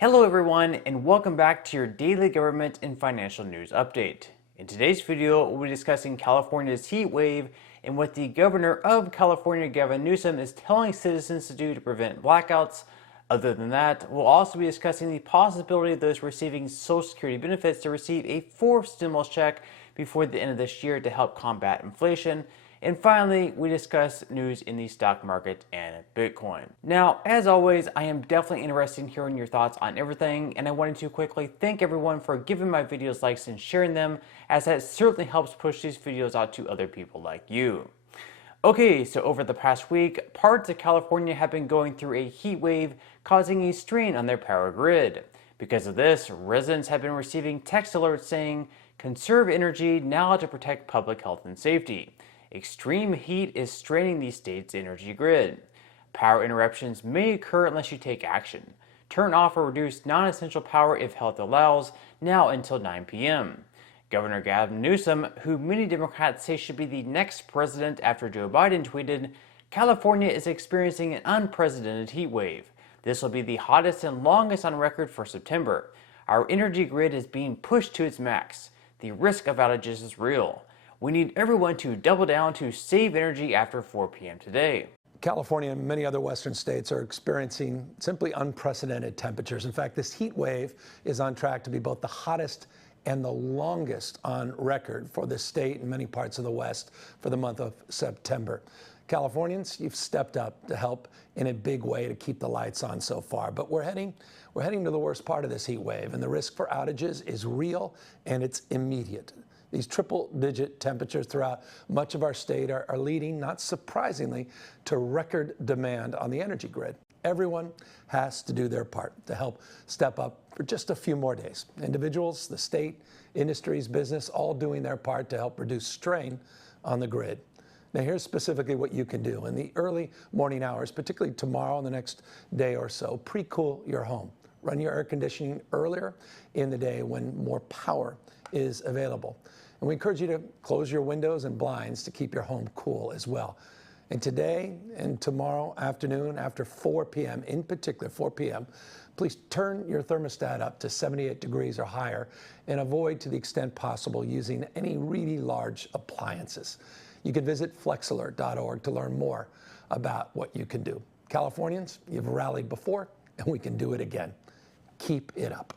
Hello everyone, and welcome back to your daily government and financial news update. In today's video, we'll be discussing California's heat wave and what the governor of California, Gavin Newsom, is telling citizens to do to prevent blackouts. Other than that, we'll also be discussing the possibility of those receiving Social Security benefits to receive a fourth stimulus check before the end of this year to help combat inflation. And finally, we discuss news in the stock market and Bitcoin. Now, as always, I am definitely interested in hearing your thoughts on everything, and I wanted to quickly thank everyone for giving my videos likes and sharing them, as that certainly helps push these videos out to other people like you. Okay, so over the past week, parts of California have been going through a heat wave, causing a strain on their power grid. Because of this, residents have been receiving text alerts saying, "Conserve energy now to protect public health and safety. Extreme heat is straining the state's energy grid. Power interruptions may occur unless you take action. Turn off or reduce non-essential power if health allows, now until 9 p.m. Governor Gavin Newsom, who many Democrats say should be the next president after Joe Biden, tweeted, "California is experiencing an unprecedented heat wave. This will be the hottest and longest on record for September. Our energy grid is being pushed to its max. The risk of outages is real. We need everyone to double down to save energy after 4 p.m. today." California and many other Western states are experiencing simply unprecedented temperatures. In fact, this heat wave is on track to be both the hottest and the longest on record for the state and many parts of the West for the month of September. Californians, you've stepped up to help in a big way to keep the lights on so far, but we're heading to the worst part of this heat wave, and the risk for outages is real and it's immediate. These triple-digit temperatures throughout much of our state are leading, not surprisingly, to record demand on the energy grid. Everyone has to do their part to help step up for just a few more days. Individuals, the state, industries, business, all doing their part to help reduce strain on the grid. Now, here's specifically what you can do. In the early morning hours, particularly tomorrow and the next day or so, pre-cool your home. Run your air conditioning earlier in the day when more power is available. And we encourage you to close your windows and blinds to keep your home cool as well. And today and tomorrow afternoon after 4 p.m., in particular 4 p.m., please turn your thermostat up to 78 degrees or higher and avoid to the extent possible using any really large appliances. You can visit flexalert.org to learn more about what you can do. Californians, you've rallied before and we can do it again. Keep it up.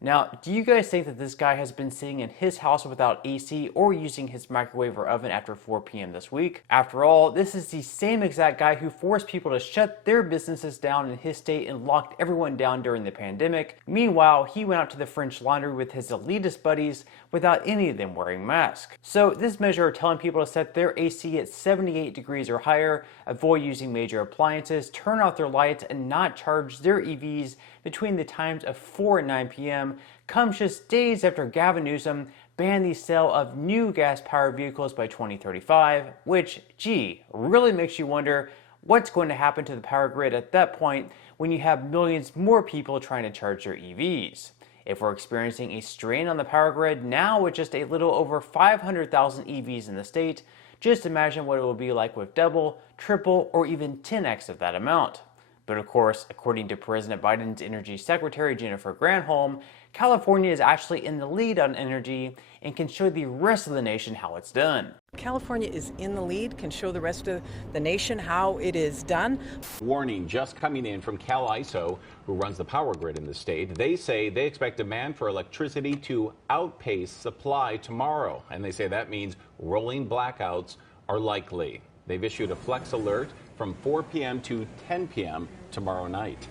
Now, do you guys think that this guy has been sitting in his house without AC or using his microwave or oven after 4 p.m. this week? After all, this is the same exact guy who forced people to shut their businesses down in his state and locked everyone down during the pandemic. Meanwhile, he went out to the French Laundry with his elitist buddies without any of them wearing masks. So this measure telling people to set their AC at 78 degrees or higher, avoid using major appliances, turn off their lights, and not charge their EVs between the times of 4 and 9 p.m. comes just days after Gavin Newsom banned the sale of new gas-powered vehicles by 2035, which, gee, really makes you wonder what's going to happen to the power grid at that point when you have millions more people trying to charge their EVs. If we're experiencing a strain on the power grid now with just a little over 500,000 EVs in the state, just imagine what it will be like with double, triple, or even 10x of that amount. But of course, according to President Biden's Energy Secretary Jennifer Granholm, California is actually in the lead on energy and can show the rest of the nation how it's done. California is in the lead, can show the rest of the nation how it is done. Warning just coming in from CalISO, who runs the power grid in the state. They say they expect demand for electricity to outpace supply tomorrow. And they say that means rolling blackouts are likely. They've issued a flex alert from 4 p.m. to 10 p.m. tomorrow night.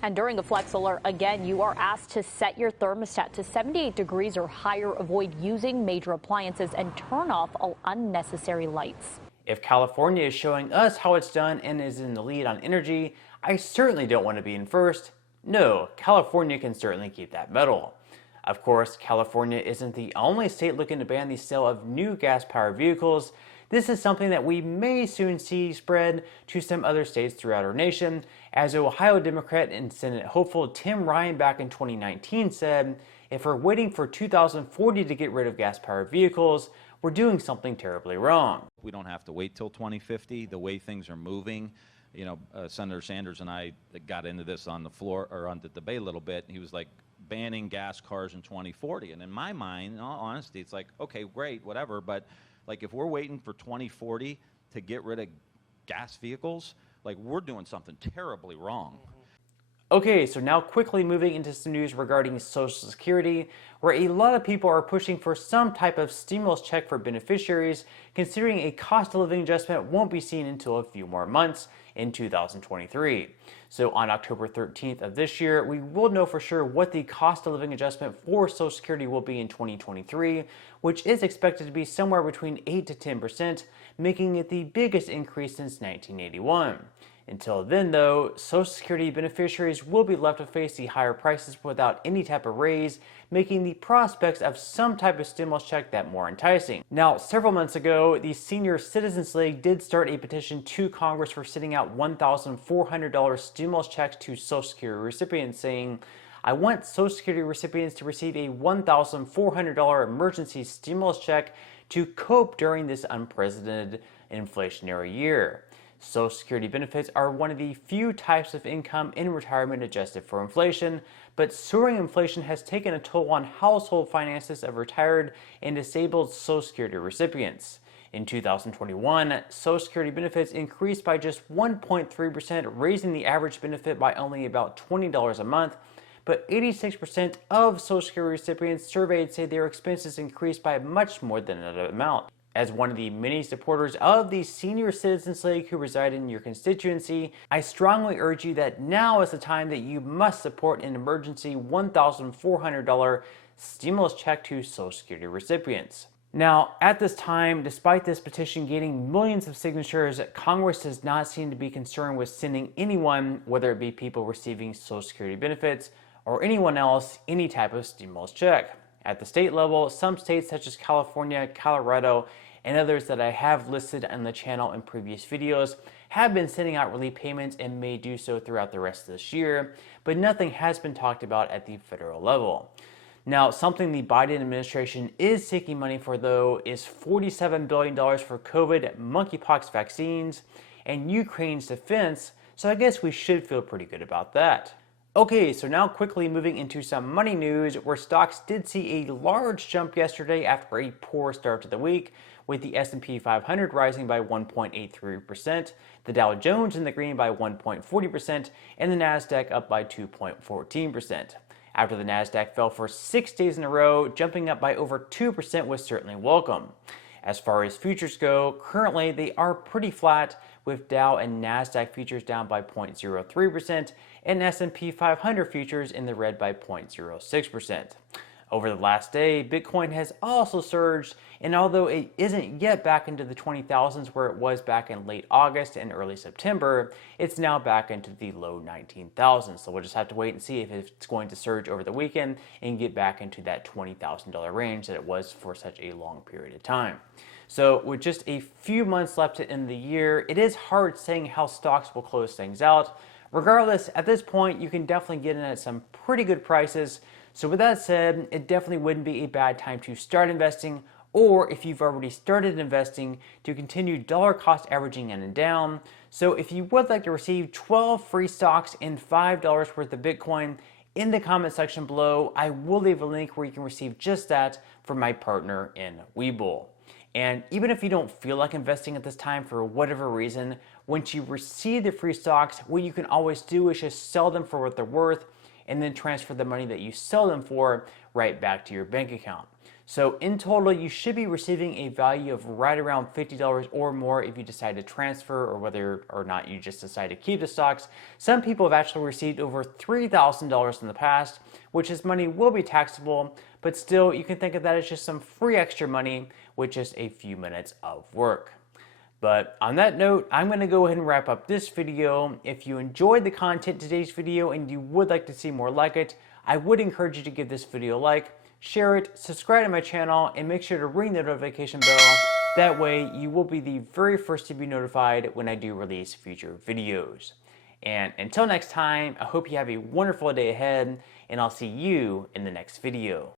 And during the flex alert, again, you are asked to set your thermostat to 78 degrees or higher, avoid using major appliances, and turn off all unnecessary lights. If California is showing us how it's done and is in the lead on energy, I certainly don't want to be in first. No, California can certainly keep that medal. Of course, California isn't the only state looking to ban the sale of new gas-powered vehicles. This is something that we may soon see spread to some other states throughout our nation, as Ohio Democrat and Senate hopeful Tim Ryan back in 2019 said, "If we're waiting for 2040 to get rid of gas-powered vehicles, we're doing something terribly wrong." We don't have to wait till 2050. The way things are moving, Senator Sanders and I got into this on the floor or on the debate a little bit. He was like banning gas cars in 2040. And in my mind, in all honesty, it's like, okay, great, whatever. But like if we're waiting for 2040 to get rid of gas vehicles, like we're doing something terribly wrong. Okay, so now quickly moving into some news regarding Social Security, where a lot of people are pushing for some type of stimulus check for beneficiaries, considering a cost of living adjustment won't be seen until a few more months in 2023. So on October 13th of this year, we will know for sure what the cost of living adjustment for Social Security will be in 2023, which is expected to be somewhere between 8 to 10%, making it the biggest increase since 1981. Until then, though, Social Security beneficiaries will be left to face the higher prices without any type of raise, making the prospects of some type of stimulus check that more enticing. Now, several months ago, the Senior Citizens League did start a petition to Congress for sending out $1,400 stimulus checks to Social Security recipients, saying, "I want Social Security recipients to receive a $1,400 emergency stimulus check to cope during this unprecedented inflationary year." Social Security benefits are one of the few types of income in retirement adjusted for inflation, but soaring inflation has taken a toll on household finances of retired and disabled Social Security recipients. In 2021, Social Security benefits increased by just 1.3%, raising the average benefit by only about $20 a month, but 86% of Social Security recipients surveyed say their expenses increased by much more than that amount. As one of the many supporters of the Senior Citizens League who reside in your constituency, I strongly urge you that now is the time that you must support an emergency $1,400 stimulus check to Social Security recipients. Now, at this time, despite this petition gaining millions of signatures, Congress does not seem to be concerned with sending anyone, whether it be people receiving Social Security benefits or anyone else, any type of stimulus check. At the state level, some states such as California, Colorado, and others that I have listed on the channel in previous videos have been sending out relief payments and may do so throughout the rest of this year, but nothing has been talked about at the federal level. Now, something the Biden administration is seeking money for, though, is $47 billion for COVID, monkeypox vaccines, and Ukraine's defense, so I guess we should feel pretty good about that. Okay, so now quickly moving into some money news, where stocks did see a large jump yesterday after a poor start to the week, with the S&P 500 rising by 1.83%, the Dow Jones in the green by 1.40%, and the Nasdaq up by 2.14%. After the Nasdaq fell for 6 days in a row, jumping up by over 2% was certainly welcome. As far as futures go, currently they are pretty flat, with Dow and Nasdaq futures down by 0.03% and S&P 500 futures in the red by 0.06%. Over the last day, Bitcoin has also surged, and although it isn't yet back into the 20,000s where it was back in late August and early September, it's now back into the low 19,000s. So we'll just have to wait and see if it's going to surge over the weekend and get back into that $20,000 range that it was for such a long period of time. So with just a few months left to end the year, it is hard saying how stocks will close things out. Regardless, at this point, you can definitely get in at some pretty good prices. So with that said, it definitely wouldn't be a bad time to start investing, or if you've already started investing, to continue dollar cost averaging in and down. So if you would like to receive 12 free stocks and $5 worth of Bitcoin, in the comment section below, I will leave a link where you can receive just that from my partner in Webull. And even if you don't feel like investing at this time for whatever reason, once you receive the free stocks, what you can always do is just sell them for what they're worth and then transfer the money that you sell them for right back to your bank account. So in total, you should be receiving a value of right around $50 or more if you decide to transfer, or whether or not you just decide to keep the stocks. Some people have actually received over $3,000 in the past, which is money will be taxable, but still you can think of that as just some free extra money with just a few minutes of work. But on that note, I'm going to go ahead and wrap up this video. If you enjoyed the content in today's video and you would like to see more like it, I would encourage you to give this video a like, share it, subscribe to my channel, and make sure to ring the notification bell. That way you will be the very first to be notified when I do release future videos. And until next time, I hope you have a wonderful day ahead, and I'll see you in the next video.